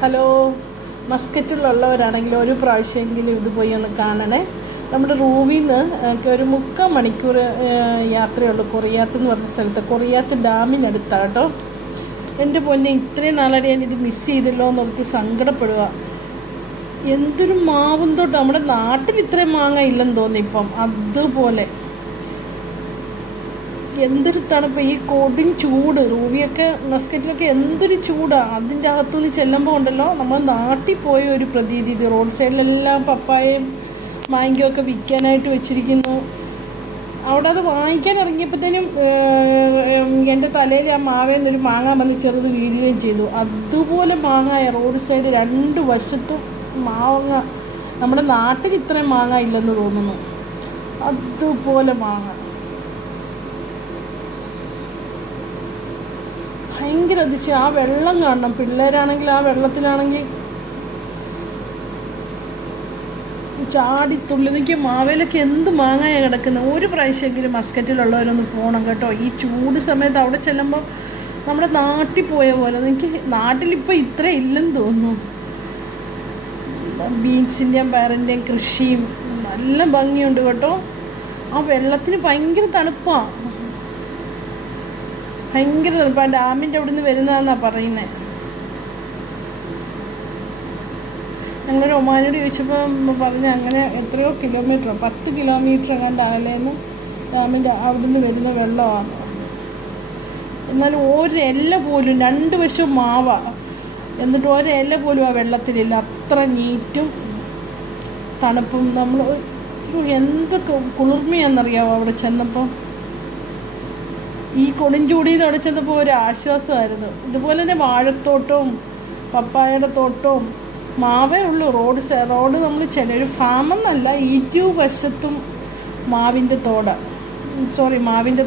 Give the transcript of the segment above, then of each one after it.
Hello, മസ്കറ്റിലുള്ളവരാണെങ്കിൽ ഒരു പ്രാവശ്യമെങ്കിലും ഇത് പോയി ഒന്ന് കാണണേ. നമ്മുടെ റൂമിൽ നിന്ന് ഒരു 3/4 മണിക്കൂർ യാത്രയുള്ളൂ കൊറിയാത്ത് എന്ന് പറഞ്ഞ സ്ഥലത്ത്. കൊറിയാത്ത് ഡാമിനടുത്താണ് കേട്ടോ. എൻ്റെ പൊന്നെ, ഇത്രയും നാളായിട്ട് ഞാനിത് മിസ് ചെയ്തല്ലോ എന്നോർത്ത് സങ്കടപ്പെടുക. എന്തൊരു മാവും തൊട്ട്, നമ്മുടെ നാട്ടിൽ ഇത്രയും മാങ്ങ ഇല്ലെന്ന് തോന്നി ഇപ്പം. അതുപോലെ എന്തൊരു തണുപ്പ്, ഈ കൊടും ചൂട്. റൂമിയൊക്കെ മസ്കറ്റിലൊക്കെ എന്തൊരു ചൂടാണ്. അതിൻ്റെ അകത്തുനിന്ന് ചെല്ലുമ്പോൾ ഉണ്ടല്ലോ, നമ്മൾ നാട്ടിൽ പോയ ഒരു പ്രതീതി. ഇത് റോഡ് സൈഡിലെല്ലാം പപ്പായയും മാങ്കയും ഒക്കെ വിൽക്കാനായിട്ട് വെച്ചിരിക്കുന്നു. അവിടെ അത് വാങ്ങിക്കാൻ ഇറങ്ങിയപ്പോഴത്തേനും എൻ്റെ തലയിൽ ആ മാവേന്നൊരു മാങ്ങ വന്ന് ചെറുത് വീഴുകയും ചെയ്തു. അതുപോലെ മാങ്ങായ റോഡ് സൈഡ് 2 വശത്തും മാങ്ങ. നമ്മുടെ നാട്ടിൽ ഇത്രയും മാങ്ങ ഇല്ലെന്ന് തോന്നുന്നു. അതുപോലെ മാങ്ങ ഭയങ്കര അതിശയം. ആ വെള്ളം കാണണം. പിള്ളേരാണെങ്കിൽ ആ വെള്ളത്തിലാണെങ്കിൽ ചാടി തുള്ളി നിൽക്കുക. മാവേലൊക്കെ എന്ത് മാങ്ങയാണ് കിടക്കുന്നത്. ഒരു പ്രാവശ്യമെങ്കിലും മസ്കറ്റിലുള്ളവരൊന്ന് പോകണം കേട്ടോ. ഈ ചൂട് സമയത്ത് അവിടെ ചെല്ലുമ്പോൾ നമ്മുടെ നാട്ടിൽ പോയ പോലെ. എനിക്ക് നാട്ടിലിപ്പോൾ ഇത്ര ഇല്ലെന്ന് തോന്നുന്നു. ബീൻസിൻ്റെയും പയറിൻ്റെയും കൃഷിയും നല്ല ഭംഗിയുണ്ട് കേട്ടോ. ആ വെള്ളത്തിന് ഭയങ്കര തണുപ്പാണ്. ഭയങ്കര തണുപ്പാണ്. ഡാമിൻ്റെ അവിടെ നിന്ന് വരുന്നതെന്നാണ് പറയുന്നത്. ഞങ്ങളൊരു ഒമാനോട് ചോദിച്ചപ്പോൾ പറഞ്ഞ് അങ്ങനെ എത്രയോ കിലോമീറ്റർ, 10 കിലോമീറ്റർ എങ്ങാണ്ട് അകലേന്ന് ഡാമിൻ്റെ അവിടെ നിന്ന് വരുന്ന വെള്ളമാണ്. എന്നാലും ഒരില പോലും, 2 വശവും മാവാണ്, എന്നിട്ട് ഒരില പോലും ആ വെള്ളത്തിലില്ല. അത്ര നീറ്റും തണുപ്പും. നമ്മൾ എന്തൊക്കെ കുളിർമയാണെന്നറിയാമോ അവിടെ ചെന്നപ്പോൾ. ഈ കൊടുംചൂടിയിൽ അവിടെ ചെന്നപ്പോൾ ഒരു ആശ്വാസമായിരുന്നു. ഇതുപോലെ തന്നെ വാഴത്തോട്ടവും പപ്പായയുടെ തോട്ടവും മാവേ ഉള്ളൂ. റോഡ് നമ്മൾ ഒരു ഫാമെന്നല്ല, വശത്തും മാവിൻ്റെ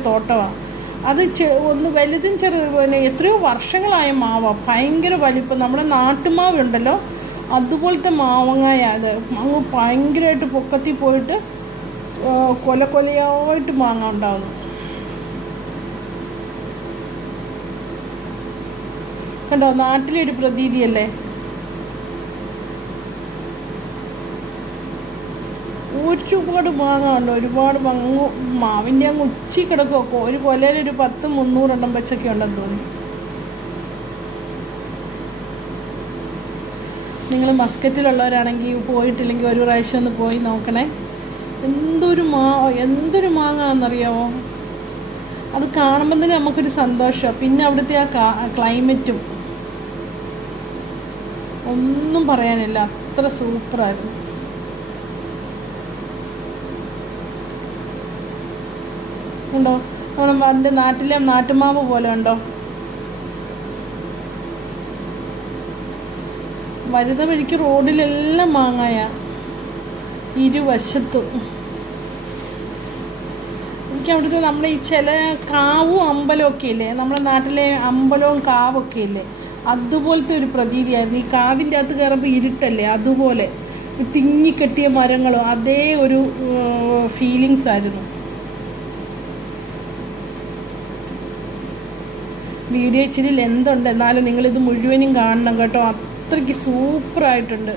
തോട്ടമാണ്. അത് ഒന്ന് വലുതും ചെറുതുപോലെ എത്രയോ വർഷങ്ങളായ മാവാണ്. ഭയങ്കര വലിപ്പം. നമ്മുടെ നാട്ടുമാവുണ്ടല്ലോ, അതുപോലത്തെ മാവങ്ങായ അത്. അങ്ങ് ഭയങ്കരമായിട്ട് പൊക്കത്തിൽ പോയിട്ട് കൊലയായിട്ട് മാങ്ങ ഉണ്ടാകുന്നു. കണ്ടോ, നാട്ടിലൊരു പ്രതീതിയല്ലേ. ഒരുപാട് മാങ്ങ ഉണ്ടോ, ഒരുപാട് മാവിൻ്റെ അങ്ങ് ഉച്ചി കിടക്കുമോ. ഒരു കൊലയിലൊരു 10-300 എണ്ണം വെച്ചൊക്കെ ഉണ്ടെന്ന് തോന്നി. നിങ്ങൾ മസ്കറ്റിലുള്ളവരാണെങ്കിൽ പോയിട്ടില്ലെങ്കിൽ ഒരു പ്രാവശ്യം ഒന്ന് പോയി നോക്കണേ. എന്തൊരു മാങ്ങ എന്നറിയാമോ. അത് കാണുമ്പോൾ തന്നെ നമുക്കൊരു സന്തോഷമാണ്. പിന്നെ അവിടുത്തെ ആ ക്ലൈമറ്റും ഒന്നും പറയാനില്ല, അത്ര സൂപ്പറായിരുന്നു. ഉണ്ടോ നമ്മുടെ നാട്ടിലെ നാട്ടുമാവ് പോലെ ഉണ്ടോ. വരുന്ന വഴിക്ക് റോഡിലെല്ലാം മാങ്ങായ, ഇരുവശത്തും. എനിക്ക് അവിടുത്തെ നമ്മുടെ ഈ ചില കാവും അമ്പലമൊക്കെ ഇല്ലേ, നമ്മുടെ നാട്ടിലെ അമ്പലവും കാവൊക്കെ ഇല്ലേ, അതുപോലത്തെ ഒരു പ്രതീതിയായിരുന്നു. ഈ കാവിൻ്റെ അകത്ത് കയറുമ്പോൾ ഇരുട്ടല്ലേ, അതുപോലെ തിങ്ങിക്കെട്ടിയ മരങ്ങളും അതേ ഒരു ഫീലിങ്സ് ആയിരുന്നു. വീഡിയോ ഇച്ചിരി ലെന്തുണ്ട്, എന്നാലും നിങ്ങളിത് മുഴുവനും കാണണം കേട്ടോ. അത്രയ്ക്ക് സൂപ്പറായിട്ടുണ്ട്.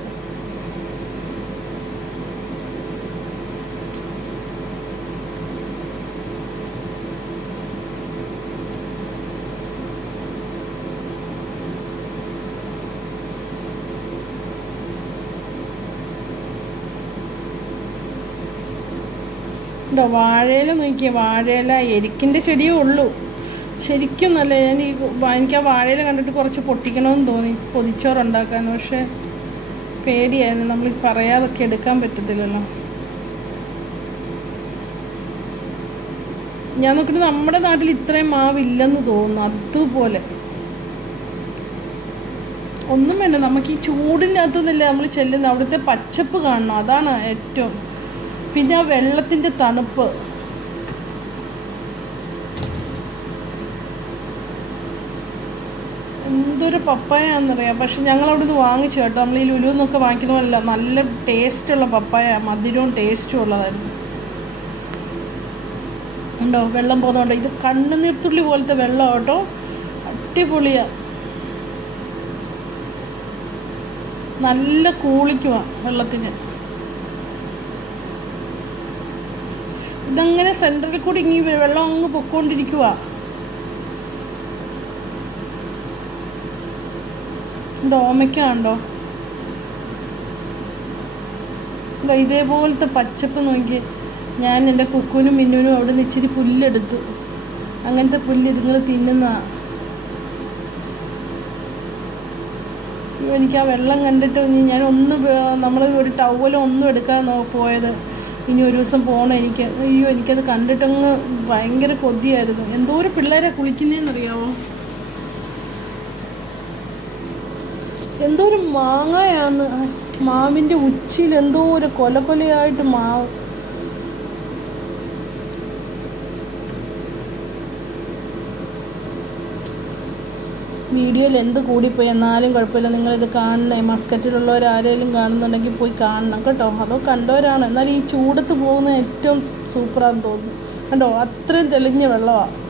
ഉണ്ടോ വാഴയില നോക്കിയ, വാഴയില എരിക്കിൻ്റെ ചെടിയേ ഉള്ളൂ. ശരിക്കും നല്ല. എനിക്ക് ആ വാഴയില കണ്ടിട്ട് കുറച്ച് പൊട്ടിക്കണമെന്ന് തോന്നി പൊതിച്ചോറുണ്ടാക്കാൻ. പക്ഷേ പേടിയായിരുന്നു, നമ്മൾ പറയാതൊക്കെ എടുക്കാൻ പറ്റത്തില്ലല്ലോ. ഞാൻ നോക്കിയിട്ട് നമ്മുടെ നാട്ടിൽ ഇത്രയും മാവില്ലെന്ന് തോന്നുന്നു. അതുപോലെ ഒന്നും വേണ്ട, നമുക്ക് ഈ ചൂടിൻ്റെ അകത്തൊന്നുമില്ല നമ്മൾ ചെല്ലുന്നത്. അവിടുത്തെ പച്ചപ്പ് കാണണം, അതാണ് ഏറ്റവും. പിന്നെ ആ വെള്ളത്തിൻ്റെ തണുപ്പ്. എന്തൊരു പപ്പായാണെന്നറിയാം. പക്ഷെ ഞങ്ങളവിടെ നിന്ന് വാങ്ങിച്ചു കേട്ടോ. നമ്മൾ ഈ ലുലു എന്നൊക്കെ വാങ്ങിക്കുന്ന പോലല്ല, നല്ല ടേസ്റ്റുള്ള പപ്പായ, മധുരവും ടേസ്റ്റും ഉള്ളതായിരുന്നു. ഉണ്ടോ വെള്ളം പോകുന്നുണ്ടോ. ഇത് കണ്ണുനീർത്തുള്ളി പോലത്തെ വെള്ളം കേട്ടോ. അടിപൊളിയാണ്. നല്ല കൂളിക്കുവാ വെള്ളത്തിന്. ഇതങ്ങനെ സെൻറ്ററിൽ കൂടി ഇങ്ങനെ വെള്ളം അങ്ങ് പൊക്കോണ്ടിരിക്കുക. ഓമയ്ക്കാണ്ടോ ഇതേപോലത്തെ പച്ചപ്പ് നോക്കി. ഞാൻ എൻ്റെ കുക്കുനും മിന്നുനും അവിടെ നിന്ന് ഇച്ചിരി പുല്ലെടുത്തു. അങ്ങനത്തെ പുല്ല് ഇതുങ്ങൾ തിന്നുന്നതാണ്. എനിക്ക് ആ വെള്ളം കണ്ടിട്ട് ഞാൻ നമ്മൾ ഒരു ടവലോ ഒന്നും എടുക്കാൻ പോയത്. ഇനി ഒരു ദിവസം പോകണം എനിക്ക്. അയ്യോ, എനിക്കത് കണ്ടിട്ടങ്ങ് ഭയങ്കര കൊതിയായിരുന്നു. എന്തോരം പിള്ളേരെ കുളിക്കുന്നതെന്നറിയാമോ? എന്തോരം മാങ്ങയാന്ന്. മാവിൻ്റെ ഉച്ചിയിൽ എന്തോ ഒരു കൊലയായിട്ട് മാവ്. വീഡിയോയിൽ എന്ത് കൂടിപ്പോയി, എന്നാലും കുഴപ്പമില്ല. നിങ്ങളിത് കാണണേ. മസ്കറ്റിലുള്ളവരാരെങ്കിലും കാണുന്നുണ്ടെങ്കിൽ പോയി കാണണം കേട്ടോ. അതോ കണ്ടവരാണ്. എന്നാൽ ഈ ചൂടത്ത് പോകുന്നത് ഏറ്റവും സൂപ്പറാന്ന് തോന്നുന്നു. കണ്ടോ, അത്രയും തെളിഞ്ഞ വെള്ളമാണ്.